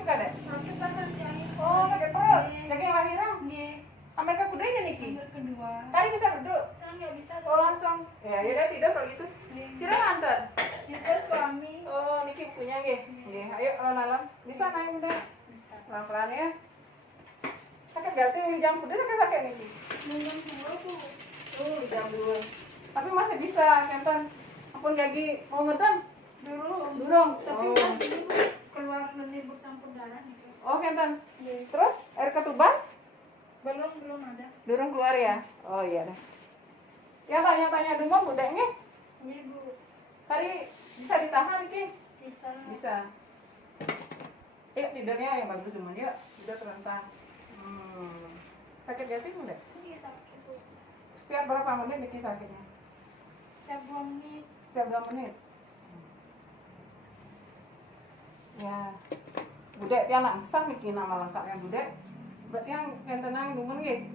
bukan dek? Sakit pas sakit. Oh, sakit perut. Lagi lahiran. Nggih. Sampai ke kudanya niki. Nomor kedua. Tadi bisa duduk. Kan nggak bisa. Oh langsung. Ya, udah tidur kalau gitu. Silakan antar. Itu suami. Oh, niki bukunya nggih. Nggih, ayo alon-alon. Bisa naik udah. Bisa. Pelan-pelan ya. Sakit berarti di jam kudu sakit niki. Minum dulu tuh. Di jam 2. Tapi masih bisa, Kenten. Ampun gagi mau ngeden. Durung. Tapi Oh. kan ini keluar lendir bercampur darah gitu. Oh, Kenten. Iya. Terus air ketuban? Belum ada. Durung keluar ya? Oh iya dah. Ya tanya-tanya dulu budeknya. Iya Bu. Kari bisa ditahan Ki? Bisa. Bisa. Yuk tidurnya yang bagus cuman yuk. Tidur terentang. Sakit gak sih udah? Ini sakit Bu. Setiap berapa menit Niki sakitnya? Setiap 2 menit. Setiap 2 menit. Ya. Budek tiang langsung Niki nama lengkapnya budek. Berarti yang tenang demen gitu.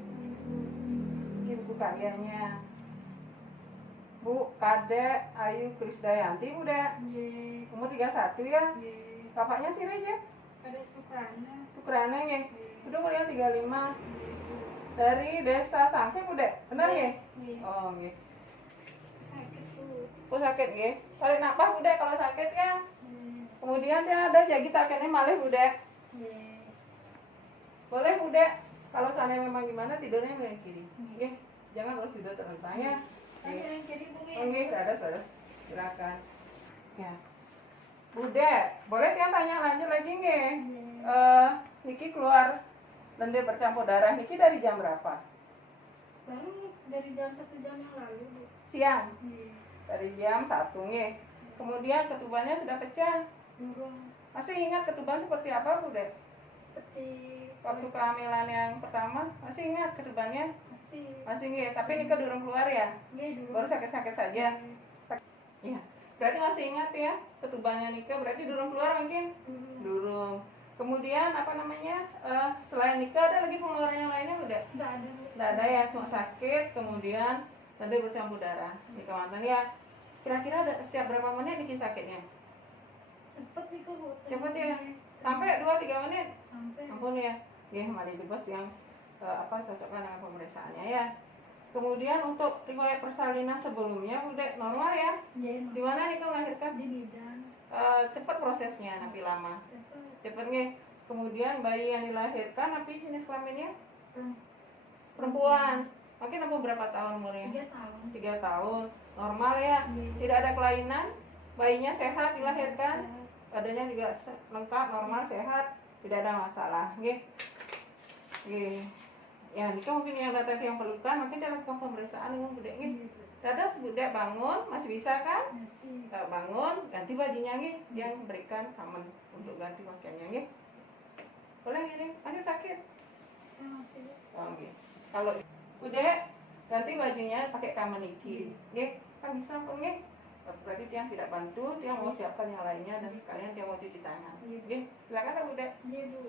Ini buku karyanya Bu Kadek Ayu Krisdayanti udah Iya. umur 31 ya. Iya. Bapaknya sih aja. Ada Sukrana. Sukrana ya. Udah kuliah 35. Dari Desa Sangseng udah. Benar ya? Iya. Oh nggih. Sakit Bu. Oh sakit nggih. Tarik napas udah kalau sakit ya. Iya. Kemudian dia ada jagi takenya malih udah. Iya. Boleh udah. Kalau sana memang gimana tidurnya miring kiri. Nggih. Jangan harus tidur terentang ya. Yang kiri Bu. Oke, terus. Silakan. Ya. Bude, boleh tiang tanya lanjut lagi nggih? Niki keluar lendir bercampur darah Niki dari jam berapa? Baru dari jam 1 jam yang lalu Bu. Siang. Iya. Dari jam 1 nggih. Kemudian ketubannya sudah pecah. Durung. Masih ingat ketuban seperti apa, Bude? Seperti Waktu kehamilan yang pertama, masih ingat ketubannya? masih. Masih nggih, tapi Nika durung keluar ya? Iya dulu. Baru sakit-sakit saja. Iya. Berarti masih ingat ya ketubannya Nika, berarti durung keluar mungkin? Durung. Kemudian apa namanya? Selain Nika ada lagi pengeluaran yang lainnya udah? Enggak ada Bu. Nggak ada ya, cuma sakit, kemudian nanti bercampur darah. Nika mantan ya. Kira-kira ada setiap berapa menit Niki sakitnya? Cepet nih kok Bu. Cepet ya? Sampai 2-3 menit? Sampai. Ampun ya. Nggih, mari bos yang cocokkan dengan pemeriksaannya ya. Kemudian untuk riwayat persalinan sebelumnya udah normal ya? Iya. Di mana Nika melahirkan? Di bidan. Cepat prosesnya, napi lama. Cepet. Cepet nggih. Kemudian bayi yang dilahirkan napi jenis kelaminnya Hmm. perempuan. Makin apa berapa tahun umurnya? 3 tahun. 3 tahun. Normal ya? Iya. Tidak ada kelainan. Bayinya sehat dilahirkan. Sehat. Badannya juga lengkap, normal, sehat. Tidak ada masalah. Nggih. Nggih. Ya, ini mungkin yang data yang perlukan, mungkin dia lakukan pemeriksaan umum budek nggih. Dada sebudek bangun, masih bisa kan? Masih. Bangun, ganti bajunya nggih. Dia memberikan kamen untuk ganti pakaiannya nggih. Boleh ini, masih sakit? Masih. Oh, nggih. Kalau udah ganti bajunya pakai kamen iki. Nggih, kan bisa kok nggih. Berarti dia tidak bantu, dia mau siapkan yang lainnya dan sekalian dia mau cuci tangan. Nggih, silakan Bu Dek. Iya Bu.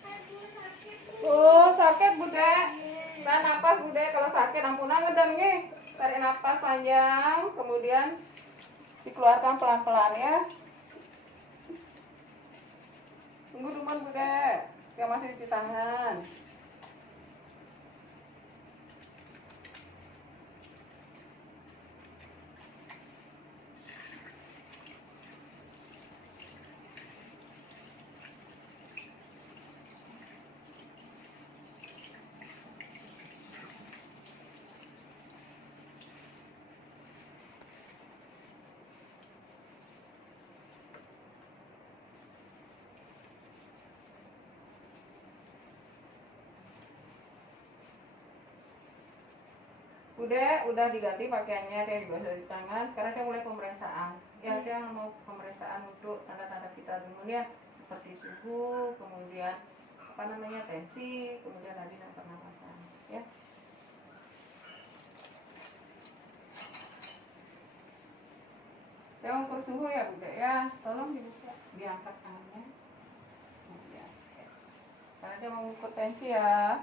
Aduh sakit Bu. Oh, sakit Bu Dek. Tahan napas Bu Dek, kalau sakit ampunan ngeden nggih. Tarik napas panjang, kemudian dikeluarkan pelan-pelan ya. Tunggu dulu Bu Dek. Dia masih cuci tangan. Udah diganti pakaiannya, dia digosok di tangan. Sekarang dia mulai pemeriksaan. Ya, dia mau pemeriksaan untuk tanda-tanda vital dulu ya, seperti suhu, kemudian apa namanya tensi, kemudian tadi dan pernapasan. Ya. Dia ukur suhu ya Bunda ya, tolong dibuka, diangkat tangannya. Kemudian, ya. Karena dia mau ukur tensi ya.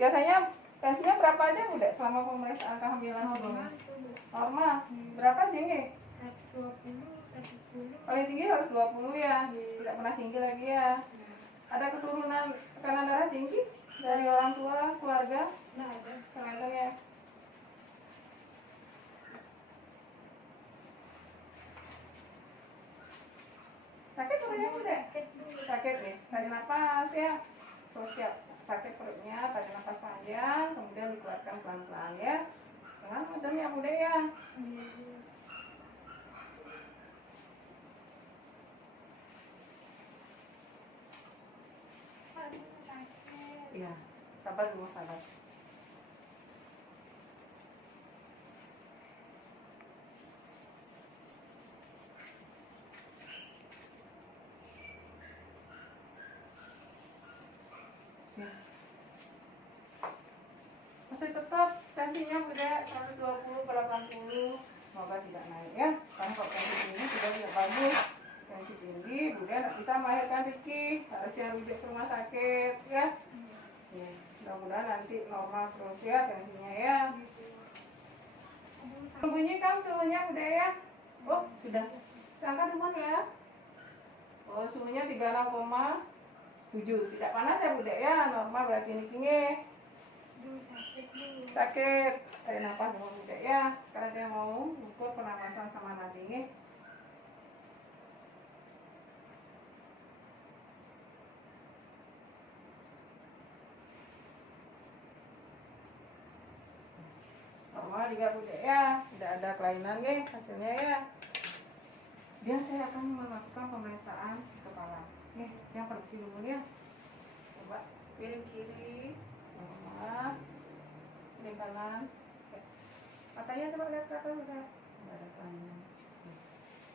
Biasanya Tensinya berapa aja Bu Dek selama pemeriksaan kehamilan hormonnya? Normal itu, Bu. Normal. Berapa tinggi? 120, 110. Paling tinggi 120 ya. Tidak pernah tinggi lagi ya. Ada keturunan tekanan darah tinggi dari orang tua, keluarga? Nggak ada. Kelihatan ya. Sakit perutnya Bu Dek? Sakit, Bu. Sakit nih, tarik nafas ya. Terus siap sakit perutnya, tarik nafas panjang, kemudian dikeluarkan pelan-pelan ya. Jangan macam ya Bu Dek ya. Iya, Bu. Aduh, sakit. Iya, sabar dulu sabar. Ya. Masih tetap tensinya udah 120 ke 80. Semoga tidak naik ya. Karena kalau tensi tinggi sudah tidak bagus. Tensi tinggi, Bunda tidak bisa melahirkan Riki. Harusnya rujuk ke rumah sakit ya. Ya, mudah-mudahan nanti normal terus ya tensinya ya. Aduh, sakit. Bunyi kan suhunya udah ya. Oh, sudah. Angkat duluan ya. Oh, suhunya 36,7. Tidak panas ya Bunda ya. Normal berarti ini tinggi. Aduh, sakit, Bu. Sakit. Tarik nafas dulu Bunda ya. Sekarang saya mau ukur pernapasan sama nadinya. Normal juga Bunda ya. Tidak ada kelainan nih hasilnya ya. Dia saya akan melakukan pemeriksaan kepala. Nih, yang pergi dulu ya. Coba piring kiri, normal. Piring kanan. Oke. Matanya coba lihat ke atas udah. Nggak ada kelainan.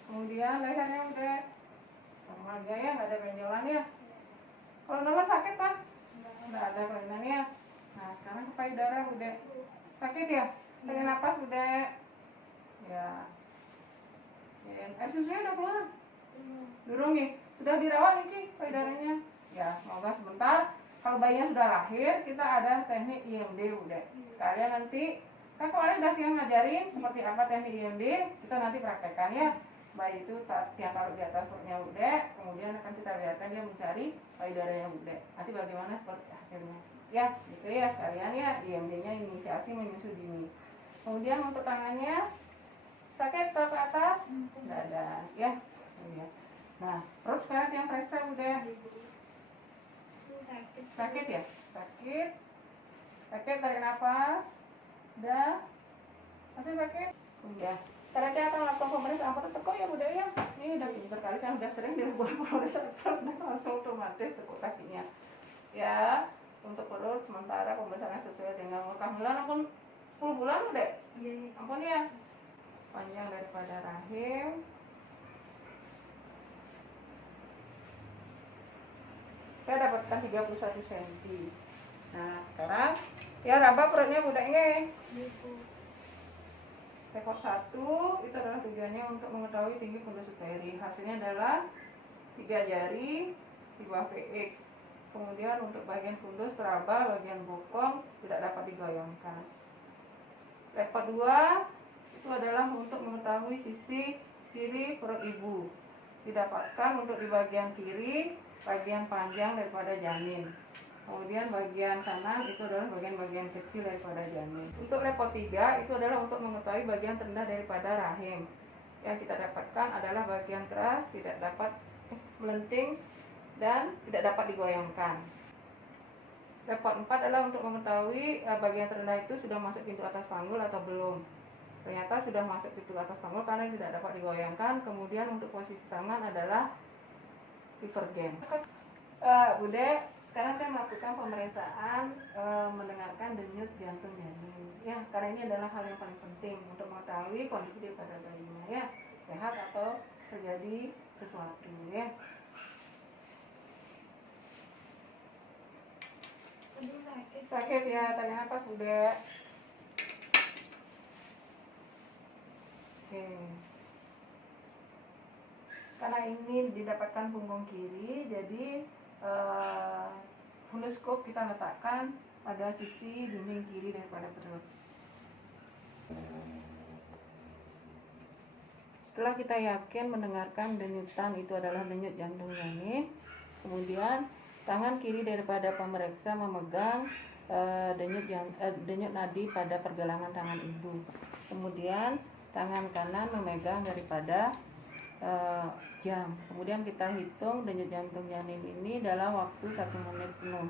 Kemudian lehernya udah normal aja ya, nggak ada benjolan ya. Kalau normal sakit kan? Nggak ada kelainan ya. Nah, sekarang ke payudara udah sakit ya. Tarik nafas udah. Ya. Air susunya udah keluar. Durung nih, sudah dirawat nih payudaranya. Ya, semoga sebentar. Kalau bayinya sudah lahir, kita ada teknik IMD udah. Sekalian nanti, kan kemarin udah yang ngajarin seperti apa teknik IMD, kita nanti praktekkan ya. Bayi itu yang taruh di atas perutnya udah, kemudian akan kita biarkan dia mencari payudaranya udah. Nanti bagaimana seperti hasilnya. Ya, gitu ya sekalian ya. IMD-nya inisiasi menyusu dini. Kemudian untuk tangannya sakit ke atas, nggak ada ya. Ya. Nah, perut sekarang yang periksa udah. Aduh, sakit. Sakit ya? Sakit. Sakit, tarik nafas. Udah. Masih sakit? Udah. Sekarang kita akan melakukan pemeriksaan perut tekuk ya Bunda ya. Ini udah berkali kan udah sering dilakukan pemeriksaan perut, udah langsung otomatis tekuk kakinya. Ya, untuk perut sementara pemeriksaan sesuai dengan umur kehamilan ampun 10 bulan udah. Iya, iya. Ampun ya. Panjang daripada rahim. Saya dapatkan 31 cm. Nah, sekarang ya raba perutnya Bunda ini. Gitu. Rekor 1 itu adalah tujuannya untuk mengetahui tinggi fundus uteri. Hasilnya adalah 3 jari di bawah PX. Kemudian untuk bagian fundus raba, bagian bokong tidak dapat digoyangkan. Rekor 2 itu adalah untuk mengetahui sisi kiri perut ibu. Didapatkan untuk di bagian kiri, bagian panjang daripada janin. Kemudian bagian kanan itu adalah bagian-bagian kecil daripada janin. Untuk level 3 itu adalah untuk mengetahui bagian terendah daripada rahim. Yang kita dapatkan adalah bagian keras, tidak dapat melenting dan tidak dapat digoyangkan. Level 4 adalah untuk mengetahui bagian terendah itu sudah masuk pintu atas panggul atau belum. Ternyata sudah masuk pintu atas panggul karena tidak dapat digoyangkan. Kemudian untuk posisi tangan adalah divergen. Bude, sekarang saya melakukan pemeriksaan mendengarkan denyut jantung janin. Ya, karena ini adalah hal yang paling penting untuk mengetahui kondisi daripada bayinya ya, sehat atau terjadi sesuatu ya. Aduh, sakit. Sakit ya, tarik nafas Bude. Oke. Karena ini didapatkan punggung kiri, jadi funduskop kita letakkan pada sisi dinding kiri daripada perut. Setelah kita yakin mendengarkan denyutan itu adalah denyut jantung janin, kemudian tangan kiri daripada pemeriksa memegang denyut nadi pada pergelangan tangan ibu. Kemudian tangan kanan memegang daripada jam. Kemudian kita hitung denyut jantung janin ini dalam waktu 1 menit penuh.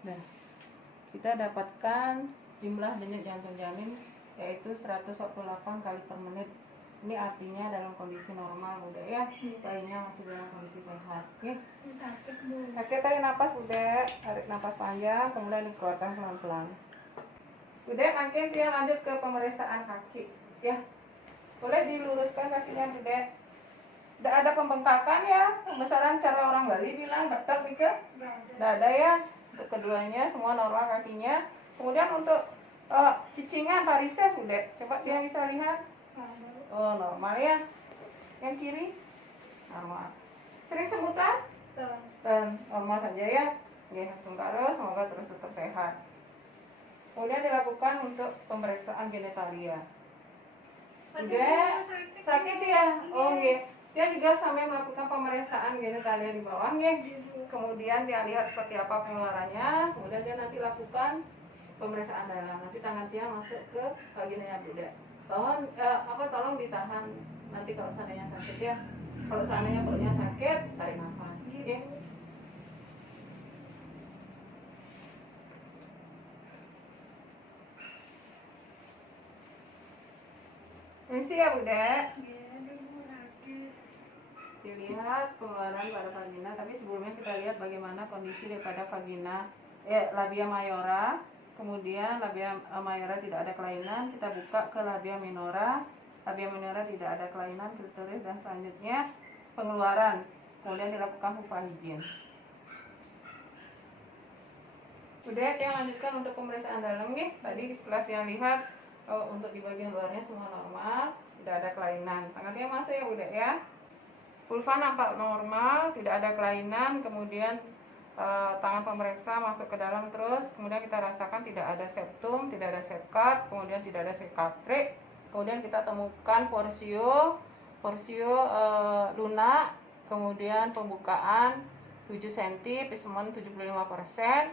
Nah, kita dapatkan jumlah denyut jantung janin yaitu 148 kali per menit. Ini artinya dalam kondisi normal, Bude ya. Bayinya masih dalam kondisi sehat. Oke. Sakit, Bu. Oke, tarik nafas, Bude. Tarik nafas panjang, kemudian dikeluarkan pelan-pelan. Bude, makin dia lanjut ke pemeriksaan kaki, ya. Boleh diluruskan kakinya, Bude. Tidak ada pembengkakan ya, pembesaran cara orang Bali bilang, dokter pikir. Tidak ada ya. Untuk keduanya semua normal kakinya. Kemudian untuk cicingan varises, Bude. Coba dia bisa lihat. Oh, normal ya. Yang kiri normal. Sering semutan? Dan normal saja ya. Oke, Sungkaro, semoga terus tetap sehat. Kemudian dilakukan untuk pemeriksaan genitalia. Udah sakit ya? Oh iya. Dia juga sampai melakukan pemeriksaan genitalia di bawah ya. Kemudian dia lihat seperti apa pengeluarannya. Kemudian dia nanti lakukan pemeriksaan dalam. Nanti tangan dia masuk ke vaginanya Bude. Tolong ditahan nanti kalau seandainya sakit ya. Kalau seandainya perutnya sakit, tarik nafas. Ya. Misi ya Bude. Dilihat pengeluaran pada vagina, tapi sebelumnya kita lihat bagaimana kondisi daripada vagina, labia mayora. Kemudian labia mayora tidak ada kelainan, kita buka ke labia minora. Labia minora tidak ada kelainan, klitoris, dan selanjutnya pengeluaran. Kemudian dilakukan pufahigien. Udah, yang lanjutkan untuk pemeriksaan dalam nih. Tadi setelah yang lihat untuk di bagian luarnya semua normal, tidak ada kelainan. Tangannya masuk ya udah ya. Vulva nampak normal, tidak ada kelainan. Kemudian tangan pemeriksa masuk ke dalam terus, kemudian kita rasakan tidak ada septum, tidak ada sepkat, kemudian tidak ada sekatrik. Kemudian kita temukan porsio lunak, kemudian pembukaan 7 cm, pismen 75%,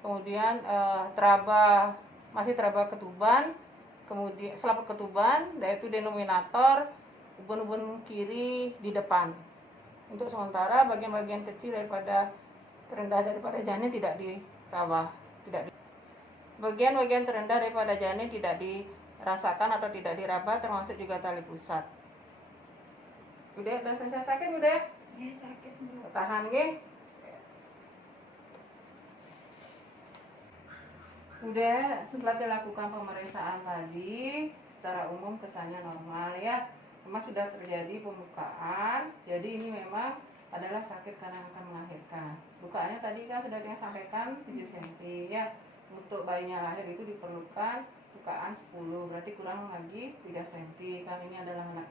kemudian masih teraba ketuban, kemudian selaput ketuban, yaitu denominator ubun-ubun kiri di depan. Untuk sementara bagian-bagian kecil terendah daripada janin tidak diraba, bagian-bagian terendah daripada janin tidak dirasakan atau tidak diraba, termasuk juga tali pusat. Udah selesai sakit udah? Ya, sakit, Bu. Tahan nggih. Udah, setelah dilakukan pemeriksaan tadi, secara umum kesannya normal ya. Memang sudah terjadi pembukaan. Jadi ini memang adalah sakit karena akan melahirkan. Bukaannya tadi kan sudah saya sampaikan 7 cm ya. Untuk bayinya lahir itu diperlukan bukaan 10, berarti kurang lagi 3 cm. Kan ini adalah anak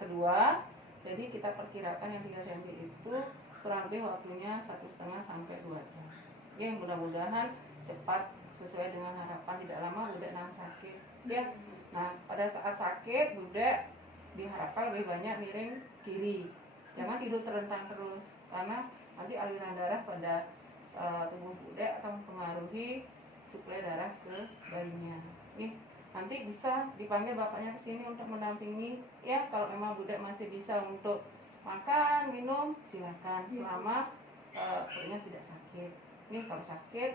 kedua. Jadi kita perkirakan yang 3 cm itu kurang lebih waktunya 1,5 sampai 2 jam. Ya, mudah-mudahan cepat sesuai dengan harapan, tidak lama Bude nahan sakit. Ya. Nah, pada saat sakit Bude diharapkan lebih banyak miring kiri. Jangan tidur terlentang terus, karena nanti aliran darah pada tubuh Bude akan mempengaruhi suplai darah ke bayinya. Nanti bisa dipanggil bapaknya ke sini untuk mendampingi ya. Kalau memang Bude masih bisa untuk makan, minum, silakan selama perutnya tidak sakit. Kalau sakit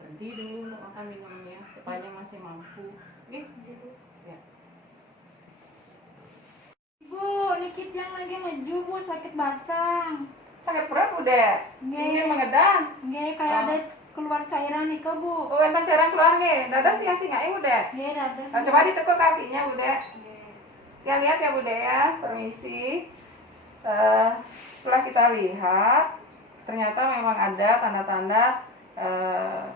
berhenti dulu untuk makan minumnya sepanjang masih mampu. Ya. Bu, dikit yang lagi maju, Bu, sakit basang. Sakit perut udah? Ingin mengedang? Nggih, kayak ada keluar cairan nih ke, Bu. Oh, entah cairan keluar nih. Dadas yang cingai udah? Nggih, dadas. Nah, coba ditekuk kakinya udah. Ya, lihat ya Bude ya, permisi. Setelah kita lihat, ternyata memang ada tanda-tanda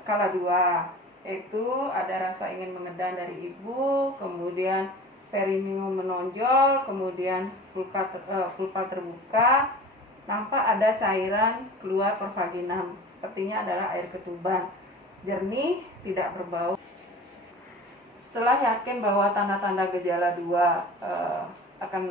kala 2, yaitu ada rasa ingin mengedang dari ibu, kemudian perineum menonjol, kemudian pulpa terbuka, nampak ada cairan keluar per vaginam, sepertinya adalah air ketuban, jernih, tidak berbau. Setelah yakin bahwa tanda-tanda gejala 2 akan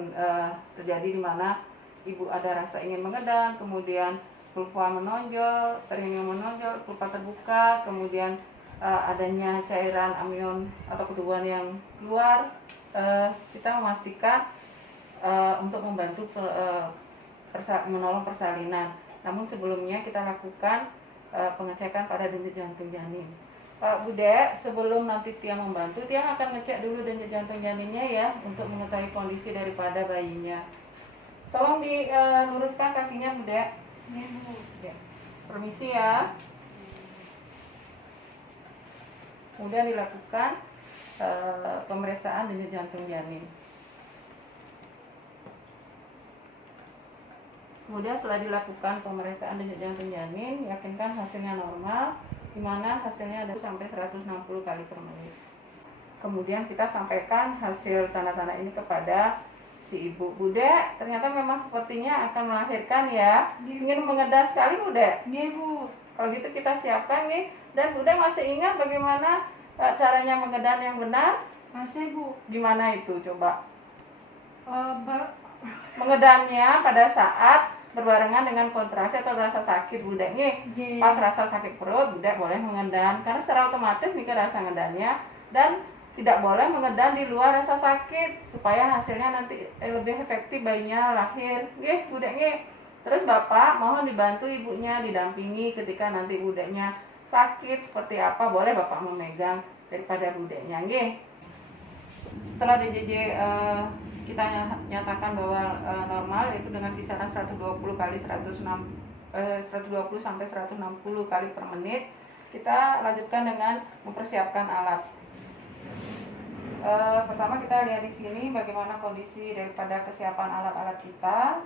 terjadi, di mana ibu ada rasa ingin mengedang, kemudian pulpa menonjol, perineum menonjol, pulpa terbuka, kemudian adanya cairan amnion atau ketuban yang keluar, kita memastikan untuk membantu menolong persalinan. Namun sebelumnya kita lakukan pengecekan pada denyut jantung janin. Pak Bude, sebelum nanti Tiang membantu, Tiang akan ngecek dulu denyut jantung janinnya ya, untuk mengetahui kondisi daripada bayinya. Tolong diluruskan kakinya, Bude. Ya, Bu. Ya. Permisi ya. Kemudian dilakukan pemeriksaan denyut jantung janin. Kemudian setelah dilakukan pemeriksaan denyut jantung janin, yakinkan hasilnya normal, di mana hasilnya ada sampai 160 kali per menit. Kemudian kita sampaikan hasil tanda-tanda ini kepada si ibu. Bude, ternyata memang sepertinya akan melahirkan ya. Ingin mengedang sekali, Bude? Iya, Bu. Kalau gitu kita siapkan nih. Dan Bude masih ingat bagaimana caranya mengedang yang benar? Masih, Bu. Gimana itu coba? Mengedangnya pada saat berbarengan dengan kontrasi atau rasa sakit, Bude nih. Pas rasa sakit perut, Bude boleh mengedang karena secara otomatis nih rasa ngedangnya, dan tidak boleh mengedang di luar rasa sakit supaya hasilnya nanti lebih efektif bayinya lahir. Nggih, Bude nggih. Terus Bapak mohon dibantu ibunya, didampingi ketika nanti budeknya sakit seperti apa, boleh Bapak memegang daripada budeknya, nggih. Setelah DJJ kita nyatakan bahwa normal, yaitu dengan kisaran 120 kali 120 sampai 160 kali per menit, kita lanjutkan dengan mempersiapkan alat. Pertama kita lihat di sini bagaimana kondisi daripada kesiapan alat-alat kita.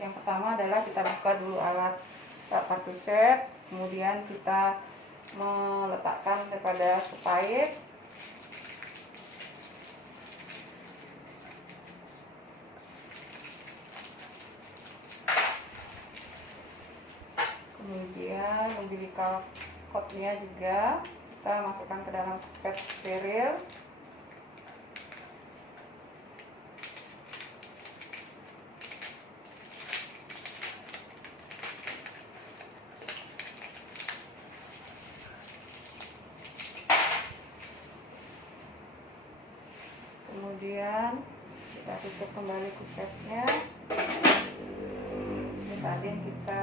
Yang pertama adalah kita buka dulu alat partuset, kemudian kita meletakkan daripada kepait. Kemudian umbilical cordnya juga kita masukkan ke dalam pipet steril. Kemudian kita tutup kembali pipetnya. Tadi kita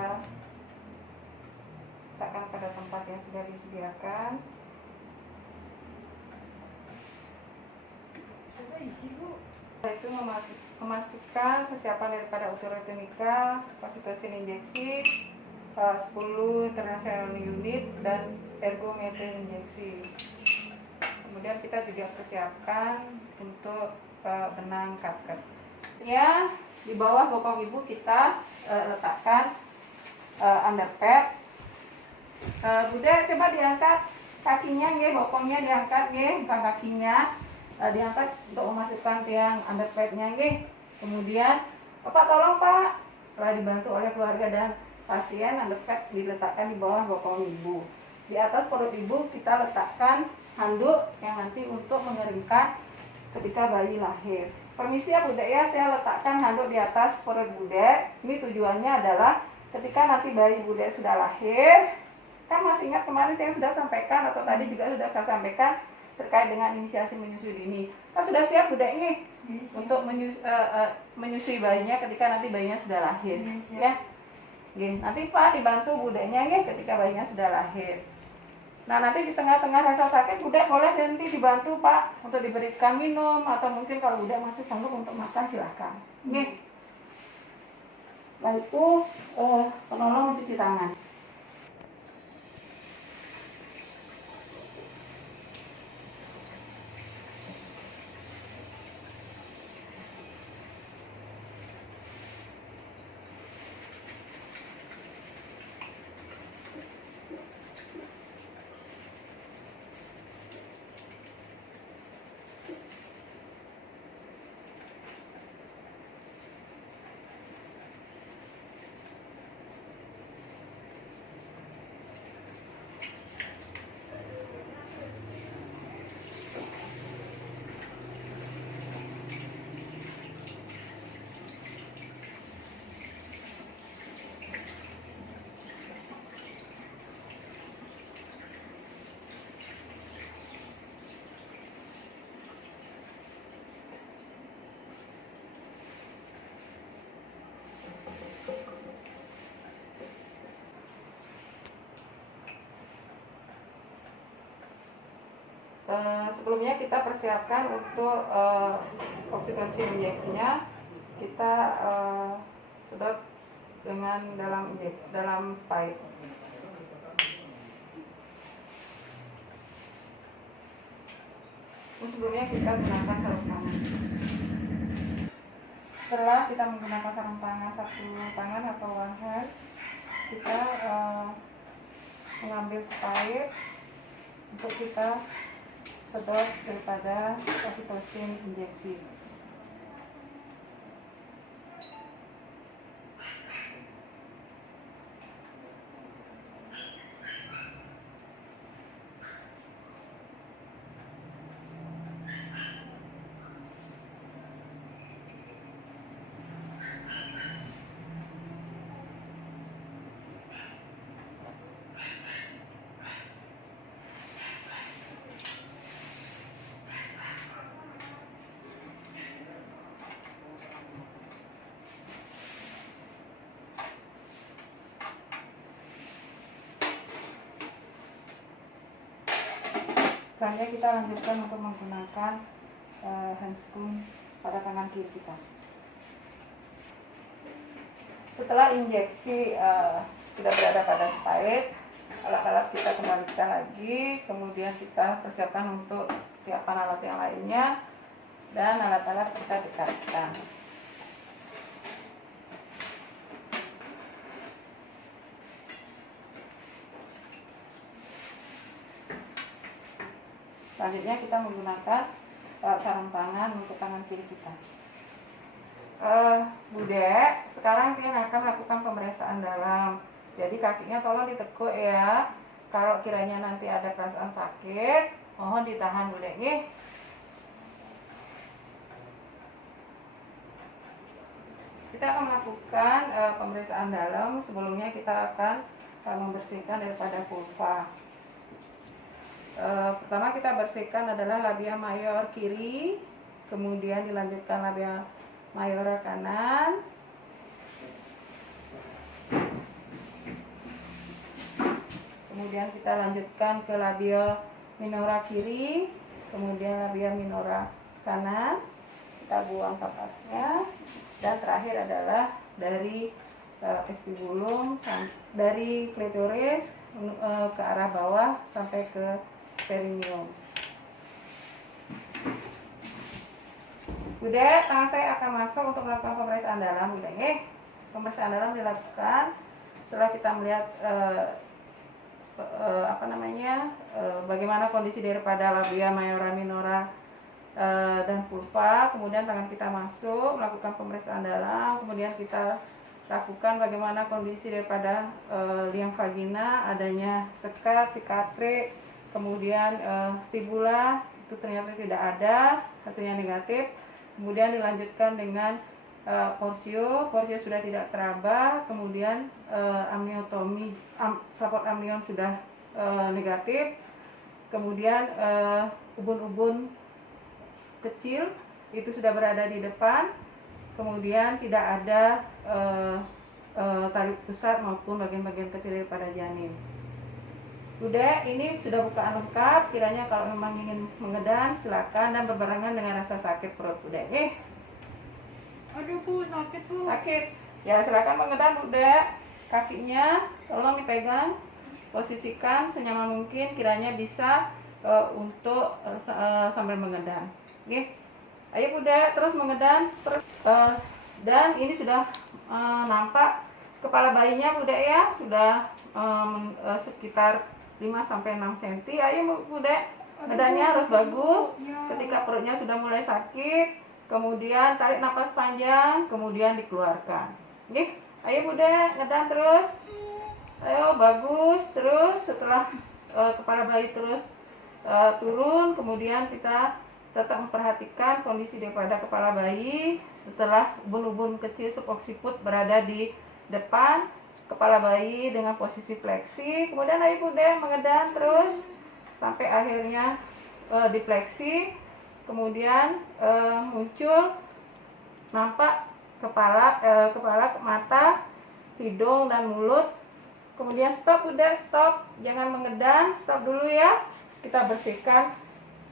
letakkan pada tempat yang sudah disediakan. Coba isi, Bu. Setelah itu memastikan kesiapan daripada uterotonika, oksitosin injeksi, 10 international unit, dan ergometer injeksi. Kemudian kita juga persiapkan untuk benang cut-cut. Ya, di bawah bokong ibu kita letakkan underpad. Bude, coba diangkat kakinya, nggih, bokongnya diangkat, nggih, bukan kakinya, diangkat untuk memasukkan tiang underpadnya, nggih. Kemudian, Bapak tolong Pak, setelah dibantu oleh keluarga dan pasien, underpad diletakkan di bawah bokong ibu. Di atas perut ibu kita letakkan handuk yang nanti untuk mengeringkan ketika bayi lahir. Permisi ya Bude ya, saya letakkan handuk di atas perut Bude. Ini tujuannya adalah ketika nanti bayi Bude sudah lahir, kan masih ingat kemarin yang sudah sampaikan atau tadi juga sudah saya sampaikan terkait dengan inisiasi menyusui dini. Kan sudah siap Bude ini untuk menyusui bayinya ketika nanti bayinya sudah lahir, ya. Gini, nanti Pak dibantu Budenya ya ketika bayinya sudah lahir. Nah nanti di tengah-tengah rasa sakit Bude boleh nanti dibantu Pak untuk diberikan minum, atau mungkin kalau Bude masih sanggup untuk makan silahkan. Nih. Setelah itu penolong mencuci tangan. Sebelumnya kita persiapkan untuk oksitosin injeksinya. Kita sedot dengan dalam spike. Sebelumnya kita gunakan sarung tangan. Setelah kita menggunakan sarung tangan, satu tangan atau one hand, kita mengambil spike untuk kita sedot daripada oksitosin injeksi. Selanjutnya kita lanjutkan untuk menggunakan handscoon pada tangan kiri kita. Setelah injeksi sudah berada pada spike, alat-alat kita kembalikan lagi, kemudian kita persiapkan untuk siapan alat yang lainnya, dan alat-alat kita dekatkan. Selanjutnya kita menggunakan sarung tangan untuk tangan kiri kita. Bude, sekarang kita akan melakukan pemeriksaan dalam. Jadi kakinya tolong ditekuk ya. Kalau kiranya nanti ada perasaan sakit, mohon ditahan Bude nih. Kita akan melakukan pemeriksaan dalam. Sebelumnya kita akan membersihkan daripada vulva. Pertama kita bersihkan adalah labia mayor kiri, kemudian dilanjutkan labia mayora kanan, kemudian kita lanjutkan ke labia minora kiri, kemudian labia minora kanan, kita buang kapasnya, dan terakhir adalah dari vestibulum, dari klitoris ke arah bawah sampai ke perineum. Udah, tangan saya akan masuk untuk melakukan pemeriksaan dalam. Udah, pemeriksaan dalam dilakukan setelah kita melihat bagaimana kondisi daripada labia mayora minora dan vulva. Kemudian tangan kita masuk melakukan pemeriksaan dalam, kemudian kita lakukan bagaimana kondisi daripada liang vagina, adanya sekat, sikatrik, kemudian stibula itu ternyata tidak ada, hasilnya negatif. Kemudian dilanjutkan dengan porsio sudah tidak teraba, kemudian amniotomi, saport amnion sudah negatif, kemudian ubun-ubun kecil itu sudah berada di depan, kemudian tidak ada tarik pusat maupun bagian-bagian kecil daripada janin. Udah, ini sudah bukaan lengkap. Kiranya kalau memang ingin mengedan silakan, dan berbarengan dengan rasa sakit perut. Udah, Aduh Bu, sakit Bu. sakit. Ya silakan mengedan Udah. Kakinya tolong dipegang, posisikan senyaman mungkin, kiranya bisa untuk sambil mengedan. Ayo Bunda, terus mengedan terus. Dan ini sudah nampak kepala bayinya Bunda ya, sudah sekitar 5-6 cm. Ayo Bunda, ngedannya harus bagus. Ketika perutnya sudah mulai sakit, kemudian tarik napas panjang, kemudian dikeluarkan. Ayo Bunda, ngedan terus. Ayo, bagus. Terus setelah kepala bayi terus turun, kemudian kita tetap memperhatikan kondisi daripada kepala bayi. Setelah ubun-ubun kecil suboksiput berada di depan kepala bayi dengan posisi fleksi, kemudian ayo Bunda mengedan terus sampai akhirnya difleksi, kemudian muncul nampak kepala, mata, hidung dan mulut. Kemudian stop Bunda, stop, jangan mengedan, stop dulu ya. Kita bersihkan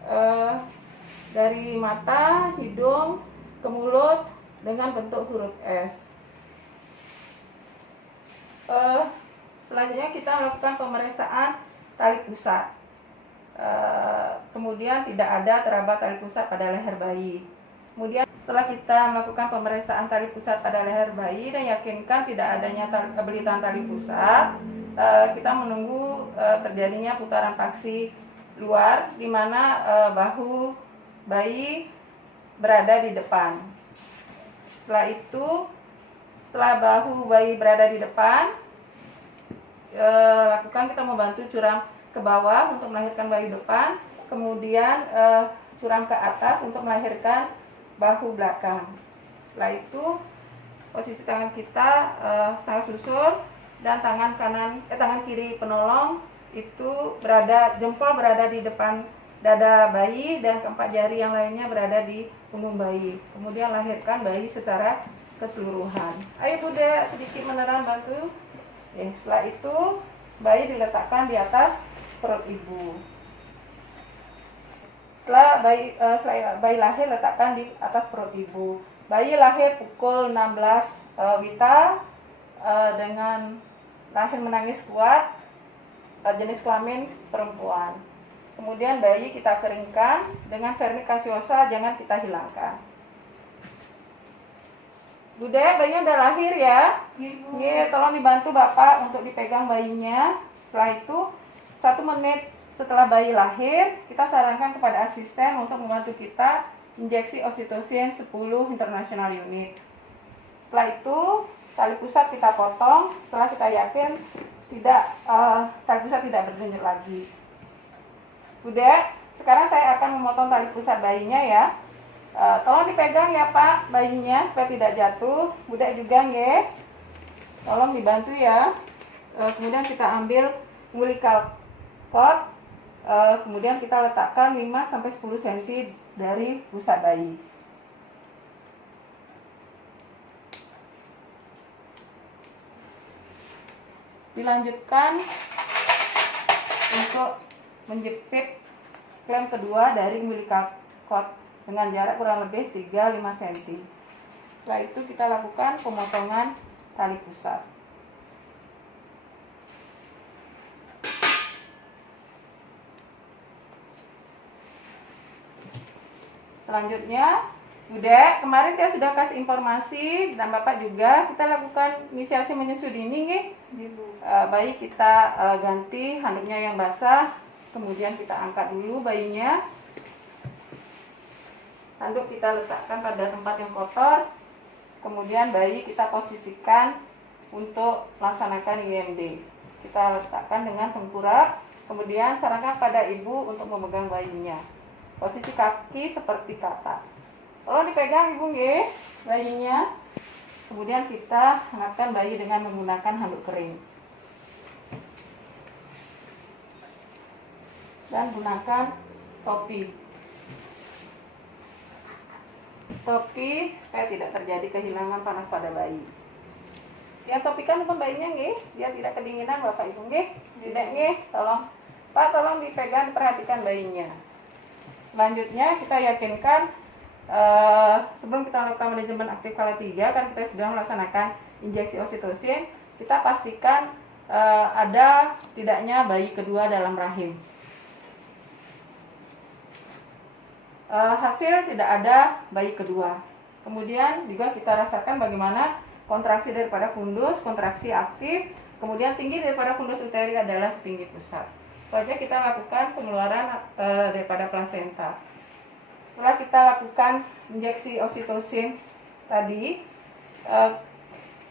eh, dari mata, hidung, ke mulut dengan bentuk huruf S. Selanjutnya kita melakukan pemeriksaan tali pusat. Kemudian tidak ada teraba tali pusat pada leher bayi. Kemudian setelah kita melakukan pemeriksaan tali pusat pada leher bayi dan yakinkan tidak adanya belitan tali pusat, kita menunggu terjadinya putaran paksi luar di mana bahu bayi berada di depan. Setelah itu, setelah bahu bayi berada di depan, kita membantu curam ke bawah untuk melahirkan bayi depan, kemudian curam ke atas untuk melahirkan bahu belakang. Setelah itu, posisi tangan kita sangat susur dan tangan kiri penolong itu jempol berada di depan dada bayi dan keempat jari yang lainnya berada di punggung bayi. Kemudian lahirkan bayi secara keseluruhan. Ayo Bude, sedikit menerang bantu. Setelah itu bayi diletakkan di atas perut ibu. Setelah bayi lahir, letakkan di atas perut ibu. Bayi lahir pukul 16 WITA dengan lahir menangis kuat, jenis kelamin perempuan. Kemudian bayi kita keringkan dengan vernik kasiosa, jangan kita hilangkan. Bude, bayinya udah lahir ya? Iya, tolong dibantu Bapak untuk dipegang bayinya. Setelah itu, 1 menit setelah bayi lahir, kita sarankan kepada asisten untuk membantu kita injeksi oksitosin 10 international unit. Setelah itu, tali pusat kita potong setelah kita yakin tali pusat tidak berdenyut lagi. Bude, sekarang saya akan memotong tali pusat bayinya ya. Tolong dipegang ya Pak bayinya supaya tidak jatuh. Bude juga nge. Tolong dibantu ya. Kemudian kita ambil umbilical cord. Kemudian kita letakkan 5-10 cm dari pusat bayi. Dilanjutkan untuk menjepit klem kedua dari umbilical cord dengan jarak kurang lebih 3-5 cm. Setelah itu kita lakukan pemotongan tali pusat. Selanjutnya, Bude, kemarin saya sudah kasih informasi dan Bapak juga, kita lakukan inisiasi menyusui dini nih. Bayi kita ganti handuknya yang basah, kemudian kita angkat dulu bayinya. Handuk kita letakkan pada tempat yang kotor, kemudian bayi kita posisikan untuk melaksanakan IMD. Kita letakkan dengan tengkurap, kemudian sarankan pada ibu untuk memegang bayinya. Posisi kaki seperti katak. Tolong dipegang ibu nggih bayinya. Kemudian kita hangatkan bayi dengan menggunakan handuk kering. Dan gunakan topi. Topi supaya tidak terjadi kehilangan panas pada bayi. Yang topikan untuk bayinya nggih, biar tidak kedinginan Bapak Ibu nggih. Tidak nggih, tolong Pak, tolong dipegang, perhatikan bayinya. Selanjutnya kita yakinkan sebelum kita lakukan manajemen aktif kala 3 kan kita sudah melaksanakan injeksi oksitosin, kita pastikan ada tidaknya bayi kedua dalam rahim. Hasil tidak ada bayi kedua. Kemudian juga kita rasakan bagaimana kontraksi daripada fundus, kontraksi aktif, kemudian tinggi daripada fundus uteri adalah setinggi pusat. Selanjutnya kita lakukan pengeluaran daripada plasenta. Setelah kita lakukan injeksi oksitosin tadi,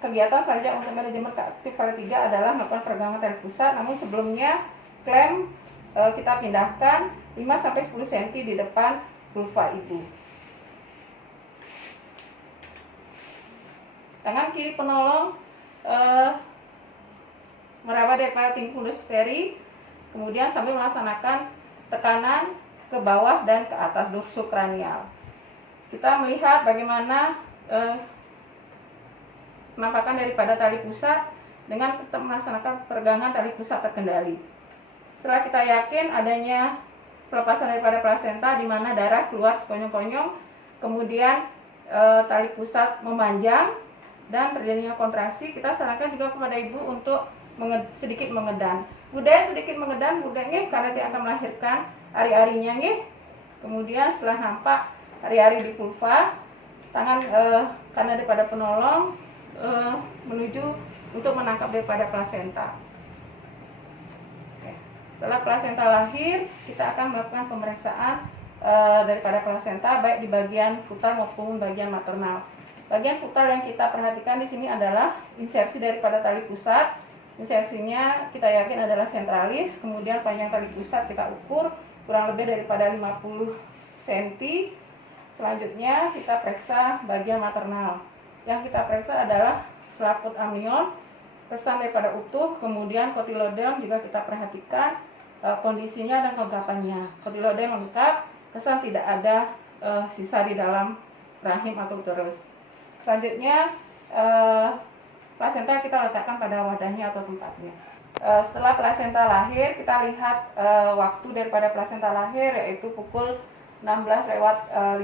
kegiatan selanjutnya untuk manajemen aktif kala 3 adalah melakukan peregangan tali pusat. Namun sebelumnya klem kita pindahkan 5-10 cm di depan vulva ibu. Tangan kiri penolong meraba daripada tinggi fundus uteri, kemudian sambil melaksanakan tekanan ke bawah dan ke atas dorsum kranial. Kita melihat bagaimana penampakan daripada tali pusat dengan tetap melaksanakan peregangan tali pusat terkendali. Setelah kita yakin adanya pelepasan daripada plasenta di mana darah keluar sekonyong-konyong, kemudian tali pusat memanjang dan terjadinya kontraksi. Kita sarankan juga kepada ibu untuk sedikit mengedan. Bude sedikit mengedan, bude nggih karena dia akan melahirkan ari-arinya nggih. Kemudian setelah nampak ari-ari di vulva, tangan kanan daripada penolong menuju untuk menangkap daripada plasenta. Oke. Setelah plasenta lahir, kita akan melakukan pemeriksaan daripada plasenta baik di bagian futal maupun bagian maternal. Bagian futal yang kita perhatikan di sini adalah insersi daripada tali pusat. Insersinya kita yakin adalah sentralis, kemudian panjang tali pusat kita ukur kurang lebih daripada 50 cm. Selanjutnya kita periksa bagian maternal. Yang kita periksa adalah selaput amnion, kesan daripada utuh, kemudian kotilodon juga kita perhatikan kondisinya dan kelengkapannya. Kotilodon lengkap, kesan tidak ada sisa di dalam rahim atau uterus. Selanjutnya plasenta kita letakkan pada wadahnya atau tempatnya. Setelah plasenta lahir, kita lihat waktu daripada plasenta lahir yaitu pukul 16:15.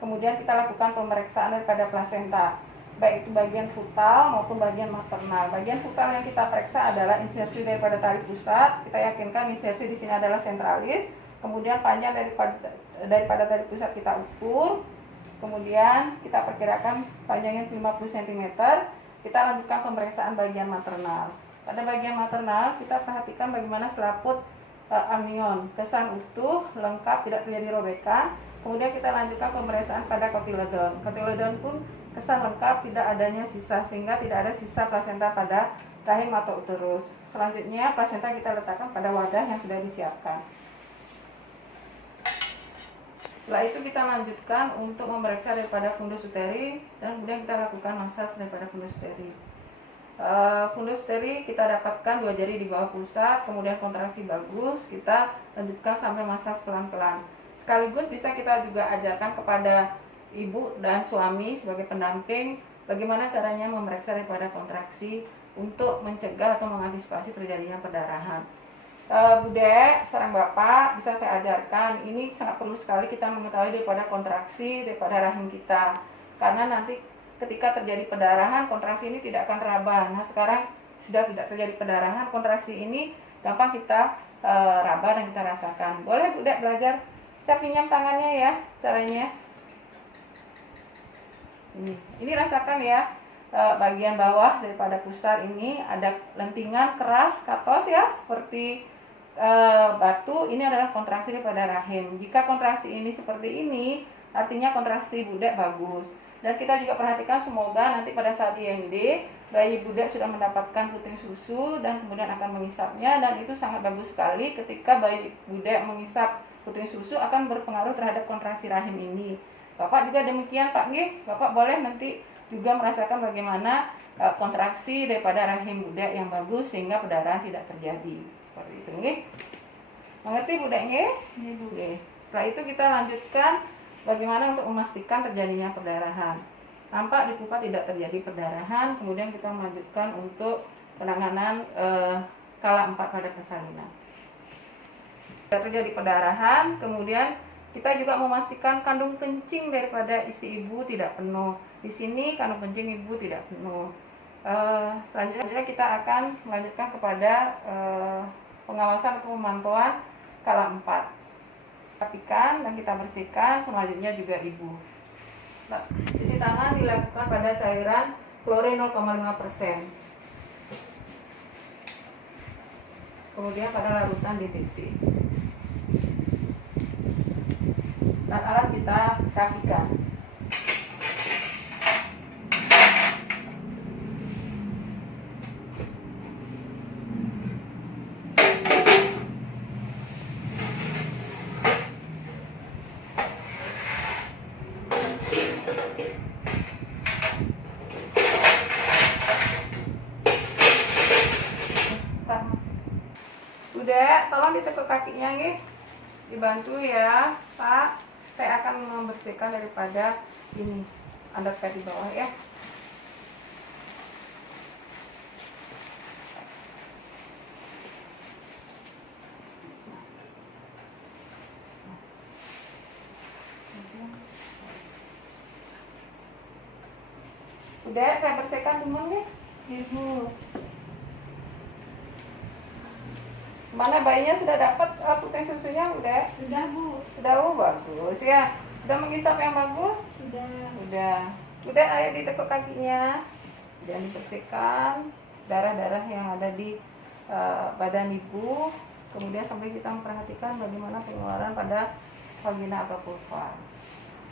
Kemudian kita lakukan pemeriksaan daripada plasenta, baik itu bagian futal maupun bagian maternal. Bagian futal yang kita periksa adalah insersi daripada tali pusat. Kita yakinkan insersi di sini adalah sentralis. Kemudian panjang daripada tali pusat kita ukur. Kemudian kita perkirakan panjangnya 50 cm. Kita lanjutkan pemeriksaan bagian maternal. Pada bagian maternal kita perhatikan bagaimana selaput amnion, kesan utuh, lengkap, tidak terjadi robekan. Kemudian kita lanjutkan pemeriksaan pada kotilodon. Kotilodon pun kesan lengkap, tidak adanya sisa, sehingga tidak ada sisa plasenta pada rahim atau uterus. Selanjutnya plasenta kita letakkan pada wadah yang sudah disiapkan. Setelah itu kita lanjutkan untuk memeriksa daripada fundus uteri dan kemudian kita lakukan masas daripada fundus uteri. Fundus uteri kita dapatkan 2 jari di bawah pusat, kemudian kontraksi bagus, kita lanjutkan sampai masas pelan-pelan. Sekaligus bisa kita juga ajarkan kepada ibu dan suami sebagai pendamping bagaimana caranya memeriksa daripada kontraksi untuk mencegah atau mengantisipasi terjadinya perdarahan. Bude, sarang bapak, bisa saya ajarkan. Ini sangat perlu sekali kita mengetahui daripada kontraksi daripada rahim kita, karena nanti ketika terjadi perdarahan, kontraksi ini tidak akan teraba. Nah, sekarang sudah tidak terjadi perdarahan, kontraksi ini gampang kita raba dan kita rasakan. Boleh Bude belajar? Saya pinjam tangannya ya, caranya. Ini rasakan ya. Bagian bawah daripada pusar ini ada lentingan keras, katos ya, seperti batu. Ini adalah kontraksi daripada rahim. Jika kontraksi ini seperti ini, artinya kontraksi Bude bagus. Dan kita juga perhatikan semoga nanti pada saat IMD bayi Bude sudah mendapatkan puting susu dan kemudian akan mengisapnya, dan itu sangat bagus sekali ketika bayi Bude mengisap puting susu akan berpengaruh terhadap kontraksi rahim ini. Bapak juga demikian Pak nggih. Bapak boleh nanti juga merasakan bagaimana kontraksi daripada rahim Bude yang bagus sehingga perdarahan tidak terjadi. Seperti itu nggih. Mengerti Bude nggih? Nggih. Setelah itu kita lanjutkan bagaimana untuk memastikan terjadinya perdarahan. Nampak di vulva tidak terjadi perdarahan, kemudian kita melanjutkan untuk penanganan kala 4 pada persalinan. Tidak terjadi perdarahan, kemudian kita juga memastikan kandung kencing daripada isi ibu tidak penuh. Di sini kandung kencing ibu tidak penuh. Selanjutnya kita akan melanjutkan kepada pengawasan atau pemantauan kala 4. Rapikan dan kita bersihkan, selanjutnya juga ibu. Nah, cuci tangan dilakukan pada cairan klorin 0,5%. Kemudian pada larutan DDT. Dan alat kita rapikan. Udah, tolong ditekuk kakinya nih, dibantu ya Pak. Saya akan membersihkan daripada ini underpad di bawah ya. Bude, saya bersihkan dulu nih. Ibu. Mana bayinya sudah dapat putih susunya, Bude? Sudah, Bu. Sudah, bagus ya. Sudah menghisap yang bagus? Sudah. Udah, ayo ditekuk kakinya. Dan dibersihkan darah-darah yang ada di badan ibu. Kemudian sampai kita memperhatikan bagaimana pengeluaran pada vagina atau vulva.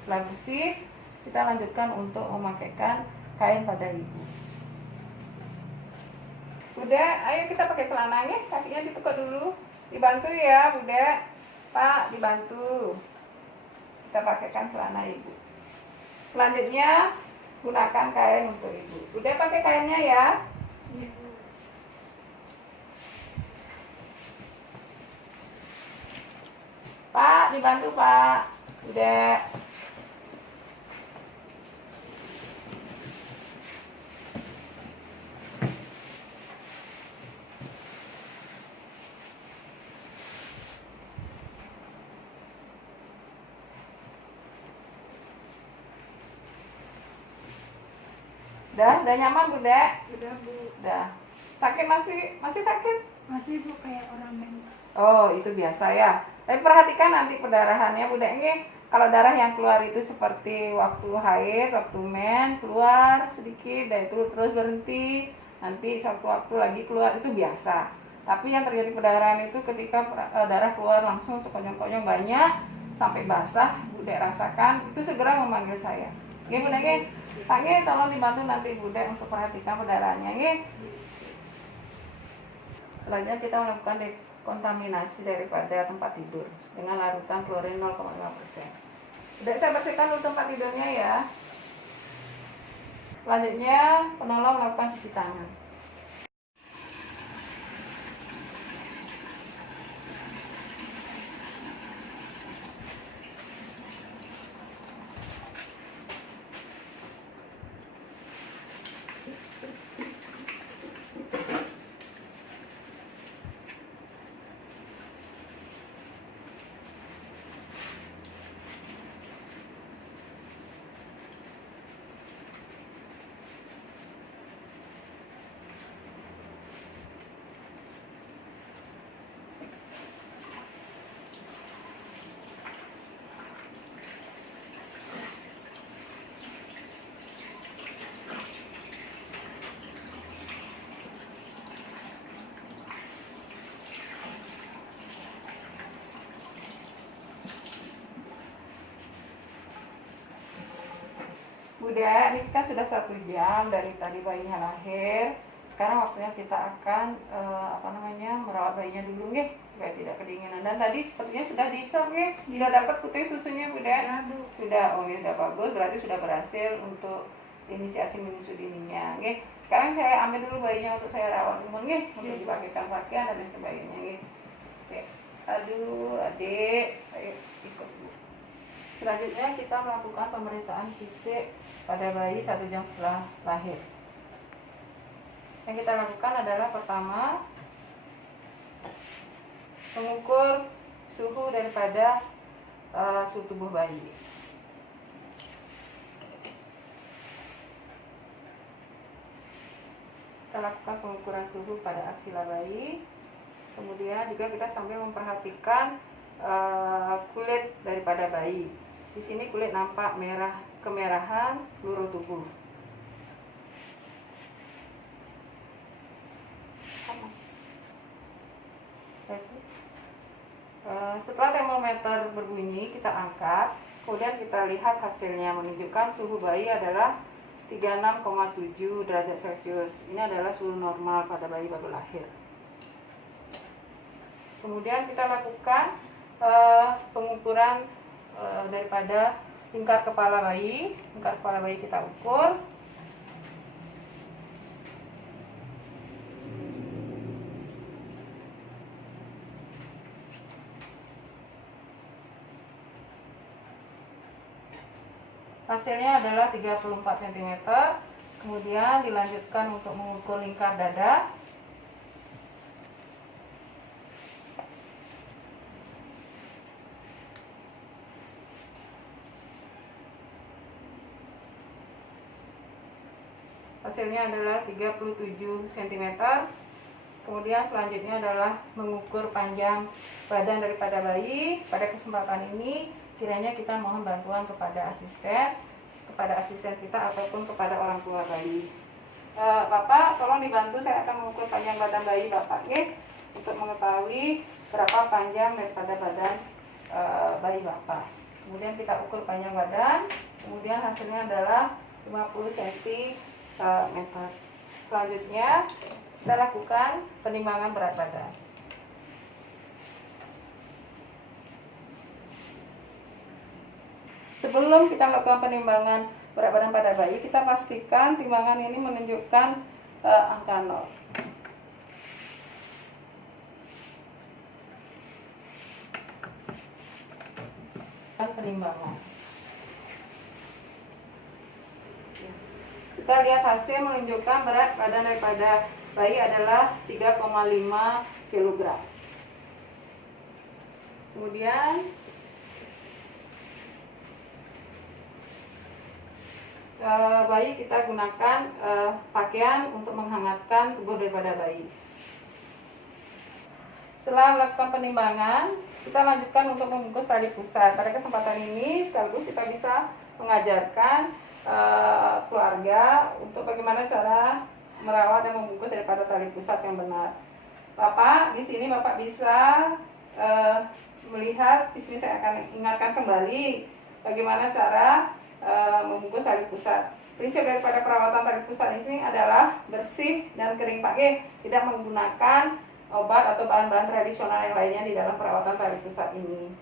Setelah bersih, kita lanjutkan untuk memakaikan kain pada ibu. Sudah, ayo kita pakai celana ya. Kakinya ditekuk dulu. Dibantu ya, Bude. Pak, dibantu. Kita pakaikan celana ibu. Selanjutnya, gunakan kain untuk ibu. Udah pakai kainnya ya. Ibu. Pak, dibantu Pak. Udah. Udah nyaman Bunda? Sudah, Bu. Udah. Sakit masih sakit? Masih, Bu, kayak orang mens. Oh, itu biasa ya. Tapi perhatikan nanti perdarahannya Bunda. Ini kalau darah yang keluar itu seperti waktu haid, waktu men, keluar sedikit dan itu terus berhenti. Nanti suatu waktu lagi keluar, itu biasa. Tapi yang terjadi perdarahan itu ketika darah keluar langsung sekonyong-konyong banyak sampai basah, Bunda rasakan, itu segera memanggil saya. Oke Bunda, Pak tolong dibantu nanti Bunda untuk perhatikan perdarahannya. Selanjutnya kita melakukan dekontaminasi daripada tempat tidur dengan larutan klorin 0,5%. Udah, saya bersihkan dulu tempat tidurnya ya. Selanjutnya penolong melakukan cuci tangan. Udah, ini kan sudah 1 jam dari tadi bayinya lahir. Sekarang waktunya kita akan merawat bayinya dulu nih supaya tidak kedinginan. Dan tadi sepertinya sudah diisap nih, sudah dapat putih susunya Bunda. Sudah, oh ya sudah bagus, berarti sudah berhasil untuk inisiasi menyusui dininya. Nih, sekarang saya ambil dulu bayinya untuk saya rawat dulu nih, untuk dipakaikan pakaian dan lain sebagainya nih. Oke, aduh adik, ayo ikut Bu. Selanjutnya kita melakukan pemeriksaan fisik pada bayi 1 jam setelah lahir. Yang kita lakukan adalah pertama mengukur suhu daripada suhu tubuh bayi. Kita lakukan pengukuran suhu pada aksila bayi. Kemudian juga kita sambil memperhatikan kulit daripada bayi. Di sini kulit nampak merah, kemerahan seluruh tubuh. Setelah termometer berbunyi, kita angkat, kemudian kita lihat hasilnya menunjukkan suhu bayi adalah 36,7 derajat Celcius. Ini adalah suhu normal pada bayi baru lahir. Kemudian kita lakukan pengukuran daripada lingkar kepala bayi. Lingkar kepala bayi kita ukur. Hasilnya adalah 34 cm. Kemudian dilanjutkan untuk mengukur lingkar dada. hasilnya adalah 37 cm. Kemudian selanjutnya adalah mengukur panjang badan daripada bayi. Pada kesempatan ini kiranya kita mohon bantuan kepada asisten kita ataupun kepada orang tua bayi. Bapak, tolong dibantu, saya akan mengukur panjang badan bayi Bapak untuk mengetahui berapa panjang daripada badan bayi Bapak. Kemudian kita ukur panjang badan, kemudian hasilnya adalah 50 cm. Selanjutnya kita lakukan penimbangan berat badan. Sebelum kita melakukan penimbangan berat badan pada bayi, kita pastikan timbangan ini menunjukkan angka 0. Penimbangan. Kita lihat hasil menunjukkan berat badan daripada bayi adalah 3,5 kg. Kemudian bayi kita gunakan pakaian untuk menghangatkan tubuh daripada bayi. Setelah melakukan penimbangan, kita lanjutkan untuk membungkus tali pusat. Pada kesempatan ini sekaligus kita bisa mengajarkan keluarga untuk bagaimana cara merawat dan membungkus daripada tali pusat yang benar. Bapak, di sini Bapak bisa melihat, di sini saya akan ingatkan kembali bagaimana cara membungkus tali pusat. Prinsip daripada perawatan tali pusat ini adalah bersih dan kering, Pak. Tidak menggunakan obat atau bahan-bahan tradisional yang lainnya di dalam perawatan tali pusat ini.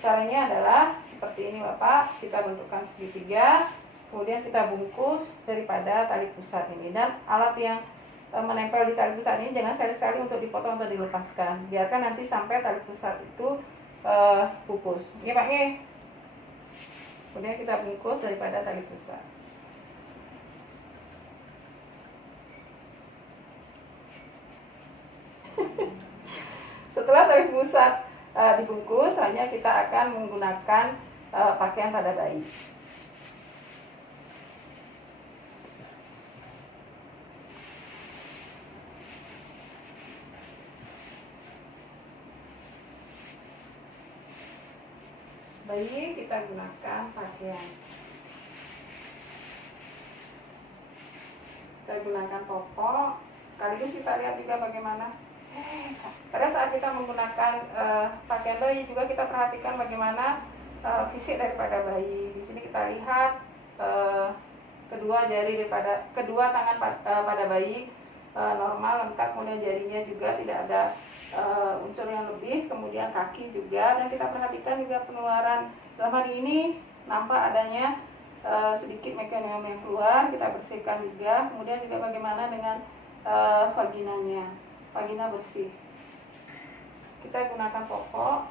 Caranya adalah seperti ini, Bapak. Kita bentukkan segitiga. Kemudian kita bungkus daripada tali pusat ini, dan alat yang menempel di tali pusat ini jangan sekali-sekali untuk dipotong atau dilepaskan. Biarkan nanti sampai tali pusat itu pupus. Pak. Kemudian kita bungkus daripada tali pusat. Setelah tali pusat dibungkus, hanya kita akan menggunakan pakaian pada bayi. Bayi kita gunakan pakaian. Kita gunakan popok. Sekaligus kita lihat juga bagaimana pada saat kita menggunakan pakaian bayi juga kita perhatikan bagaimana fisik daripada bayi. Di sini kita lihat kedua tangan pada bayi normal, lengkap, kemudian jarinya juga tidak ada unsur yang lebih, kemudian kaki juga, dan kita perhatikan juga pengeluaran. Dalam hari ini nampak adanya sedikit mekanisme yang keluar, kita bersihkan juga. Kemudian juga bagaimana dengan vaginanya, vagina bersih. Kita gunakan popok.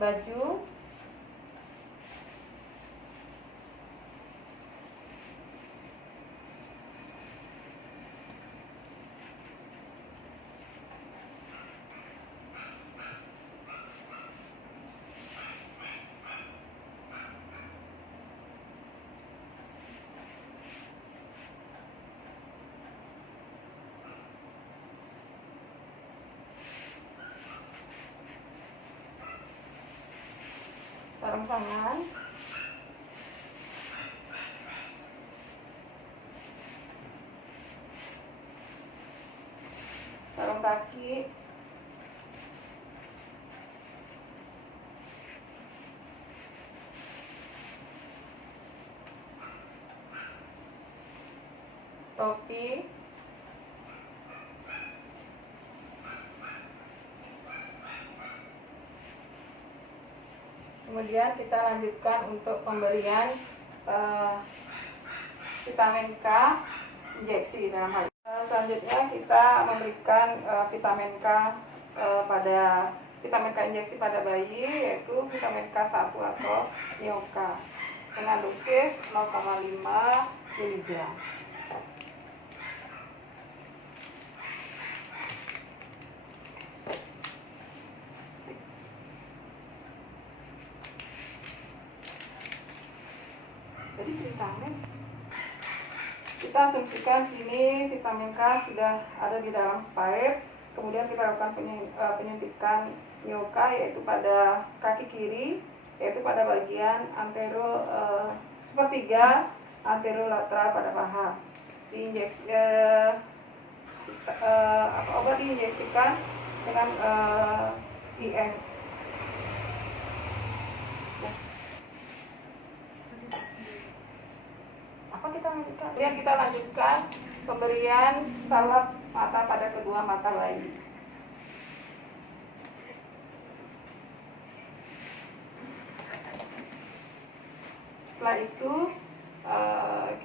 Baju. Sarung tangan, sarung kaki, topi, kemudian kita lanjutkan untuk pemberian vitamin K injeksi dalam hal ini. Selanjutnya kita memberikan vitamin K injeksi pada bayi, yaitu vitamin K1 atau Nioka dengan dosis 0,5 mg. Jadi ceritanya kita asumsikan sini vitamin K sudah ada di dalam spike. Kemudian kita lakukan penyuntikan nyoka yaitu pada kaki kiri, yaitu pada bagian antero sepertiga anterolateral pada paha. Diinjeksi obat diinjeksikan dengan IM. Kemudian kita lanjutkan pemberian salep mata pada kedua mata bayi. Setelah itu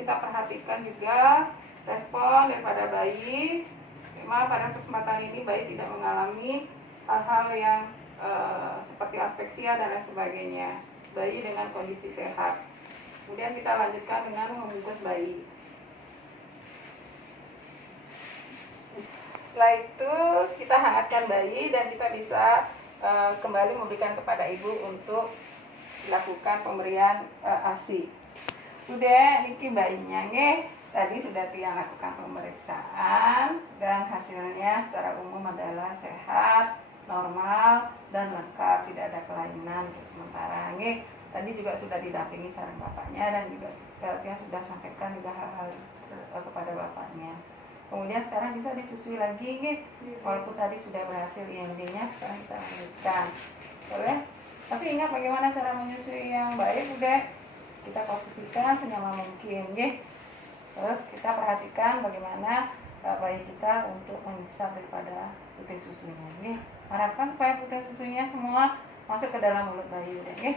kita perhatikan juga respon daripada bayi. Memang pada kesempatan ini bayi tidak mengalami hal-hal yang seperti aspeksia dan lain sebagainya. Bayi dengan kondisi sehat. Kemudian kita lanjutkan dengan membungkus bayi. Setelah itu kita hangatkan bayi dan kita bisa kembali memberikan kepada ibu untuk dilakukan pemberian ASI. Sudah niki bayinya nih, tadi sudah Tia lakukan pemeriksaan dan hasilnya secara umum adalah sehat, normal dan lengkap, tidak ada kelainan untuk sementara nih. Tadi juga sudah didampingi sarang bapaknya dan juga Tia sudah sampaikan juga hal-hal kepada bapaknya. Kemudian sekarang bisa disusui lagi nih, walaupun tadi sudah berhasil IMD-nya, sekarang kita lanjutkan. Boleh? Tapi ingat bagaimana cara menyusui yang baik, udah kita posisikan senyaman mungkin, nih. Terus kita perhatikan bagaimana bayi kita untuk menghisap daripada putih susunya, nih. Harapkan supaya putih susunya semua masuk ke dalam mulut bayi, udah, nih.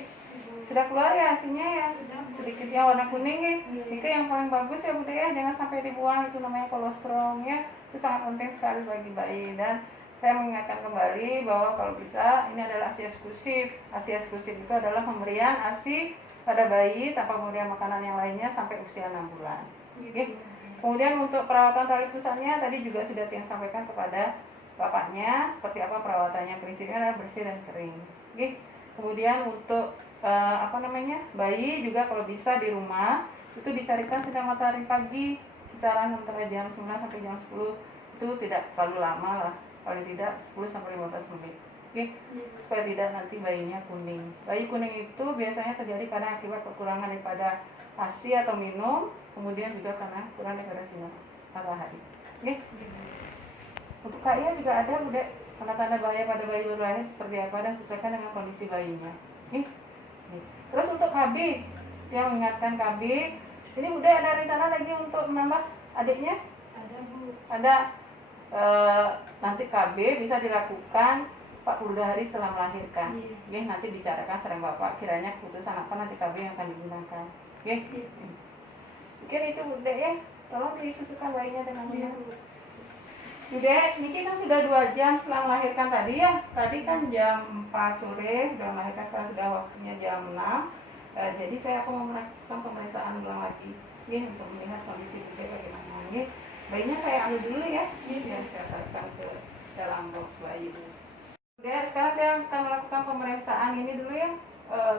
Sudah keluar ya hasilnya ya, sedikitnya warna kuning nih. Itu yang paling bagus ya Bunda ya, jangan sampai dibuang, itu namanya kolesterolnya, itu sangat penting sekali bagi bayi. Dan saya mengingatkan kembali bahwa kalau bisa ini adalah ASI eksklusif. ASI eksklusif itu adalah pemberian ASI pada bayi tanpa pemberian makanan yang lainnya sampai usia 6 bulan. Oke. Kemudian untuk perawatan tali pusatnya tadi juga sudah Tiang sampaikan kepada bapaknya seperti apa perawatannya, prinsipnya adalah bersih dan kering. Oke. Kemudian untuk bayi juga kalau bisa di rumah itu dicarikan sinar matahari pagi kisaran antara jam 9 sampai jam 10, itu tidak terlalu lama lah, paling tidak 10 sampai 15 menit. Oke, supaya tidak nanti bayinya kuning. Bayi kuning itu biasanya terjadi karena akibat kekurangan daripada ASI atau minum, kemudian juga karena kurang daripada sinar matahari. Oke. Untuk KIA juga ada Bunda, tanda-tanda bahaya pada bayi baru lahir seperti apa dan sesuaikan dengan kondisi bayinya. Nih. Terus untuk KB, yang mengingatkan KB, ini Bunda ada rencana lagi untuk menambah adiknya? Ada Bu. Ada. Nanti KB bisa dilakukan 40 hari setelah melahirkan. Iya. Nanti bicarakan sareng Bapak, kiranya keputusan apa nanti KB yang akan digunakan. Oke. Mungkin itu Bunda ya, tolong disusukan bayinya dengan benar. Udah, Niki kan sudah 2 jam setelah melahirkan tadi ya. Tadi kan jam 4 sore sudah melahirkan, sekarang sudah waktunya jam 6. Jadi saya akan melakukan pemeriksaan ulang lagi nih untuk melihat kondisi Bude bagaimana. Nih, bayinya saya ambil dulu ya. Ini biar saya taruhkan ke dalam box bayi dulu. Udah, sekarang saya akan melakukan pemeriksaan ini dulu ya.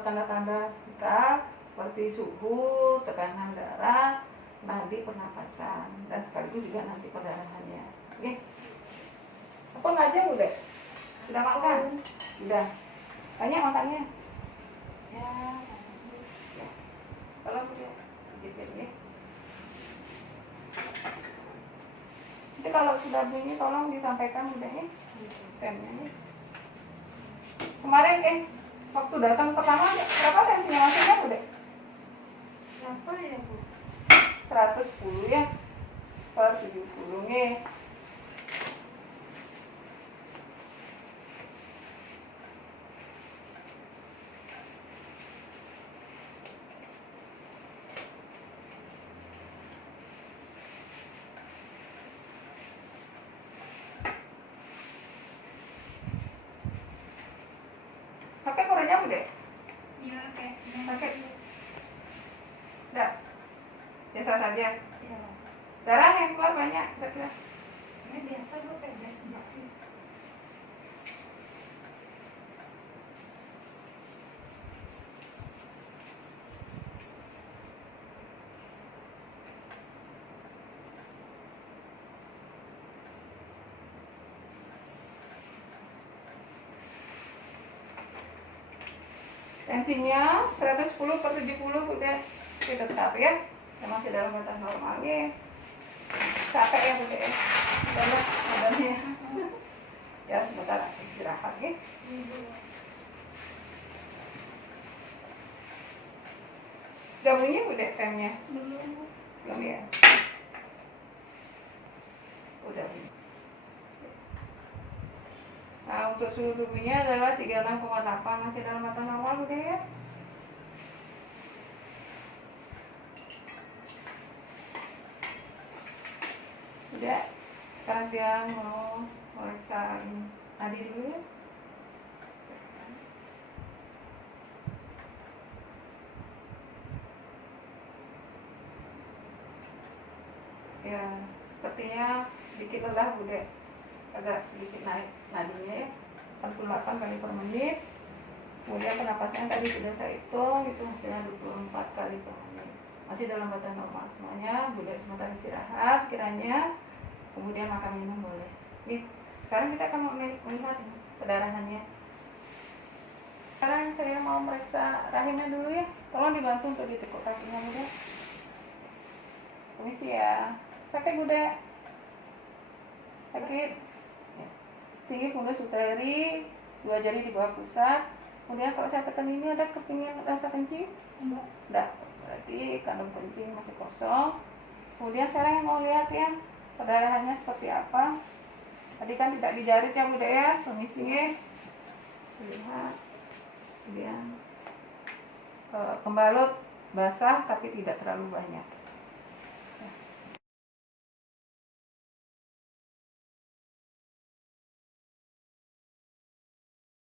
Tanda-tanda kita seperti suhu, tekanan darah, nadi pernapasan, dan sekaligus juga nanti perdarahannya. Oke. Apa aja udah? Sudah makan? Sudah. Banyak makannya? Ya. Kalau udah sedikit ya. Nanti kalau sudah bunyi tolong disampaikan udah ya. Temnya nih. Kemarin waktu datang pertama berapa tensinya masuknya udah? Berapa ya Bu? 110 ya. Per 70 nih. Pakai korannya udah? Iya, oke. Pakai. Udah. Biasa saja. Iya. Darah yang keluar banyak, udah. Ini biasa Bu, kayak biasa. Tensinya 110/70 Bude, oke tetap ya, masih dalam batas normal ya. Capek ya Bude ya, udah lah badannya. Ya sebentar istirahat ya. Udah bunyi Bude pennya? Belum ya? Udah bunyi. Nah, untuk suhu tubuhnya adalah 36,8, masih dalam batas normal Bude ya. Udah, sekarang dia mau meriksa nadi dulu ya. Ya, sepertinya sedikit lelah Bude, agak sedikit naik nadinya ya, 48 kali per menit. Kemudian penapasnya tadi sudah saya hitung, itu hasilnya 24 kali per menit, masih dalam batas normal semuanya. Bude sebentar istirahat kiranya, kemudian makan minum boleh. Nih, sekarang kita akan melihat pendarahannya. Sekarang saya mau meriksa rahimnya dulu ya, tolong dibantu untuk ditekuk kakinya Bude. Permisi ya. Sakit Bude? Sakit? Ya. Tinggi fundus uteri, 2 jari di bawah pusat. Kemudian kalau saya tekan ini ada kepingin rasa kencing? Enggak. Berarti kandung kencing masih kosong. Kemudian sekarang mau lihat ya perdarahannya seperti apa. Tadi kan tidak dijarit ya Bude ya. Permisi ya. Lihat. Kemudian pembalut basah tapi tidak terlalu banyak.